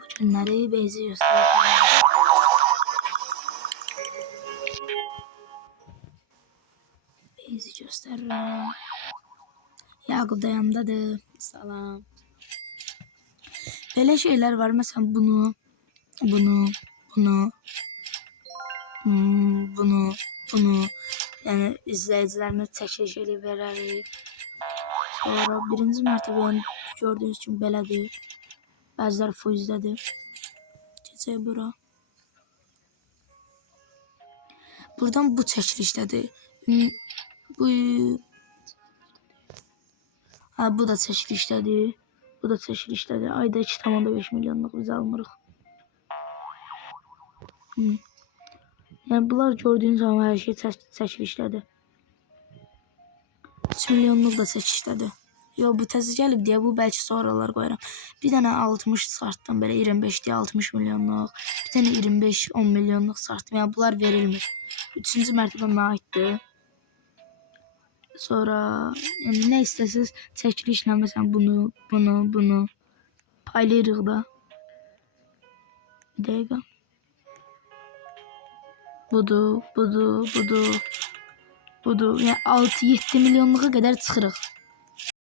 bu günləri bezi göstərir. Bezi göstərirəm. Yaqub da yanımdadır. Salam. Belə şeylər var. Məsələn bunu, yəni izləyicilərimiz çəkiliş edib verərik. Sonra birinci mərtəbəni gördüyünüz kimi belədir. Bəziləri fuizdədir. Keçək bura. Buradan bu çəkilişdədir. Bu da çəkilişdədir. Bu da çəkilişdədir. Ayda 2,5 milyonluq biz almırıq. Yəni bunlar gördüyünüz zaman hər şey çəkilişdədir. 3 milyonluq da çəkilişdədir. Yo, bu təzə gəlib deyə bu bəlkə sonralar qoyuram. Bir dənə 60 çıxartdım belə 25 deyə 60 milyonluq. Bir dənə 25 10 milyonluq çıxartdım. Yəni bunlar verilmir. 3-cü mərtəbə mənə aiddir. Sonra yəni nə istəsiniz çəkilişlə məsələn bunu paylayırıq da. Bir dəqiqə. Budur. Yəni 6-7 milyonluğa qədər çıxırıq.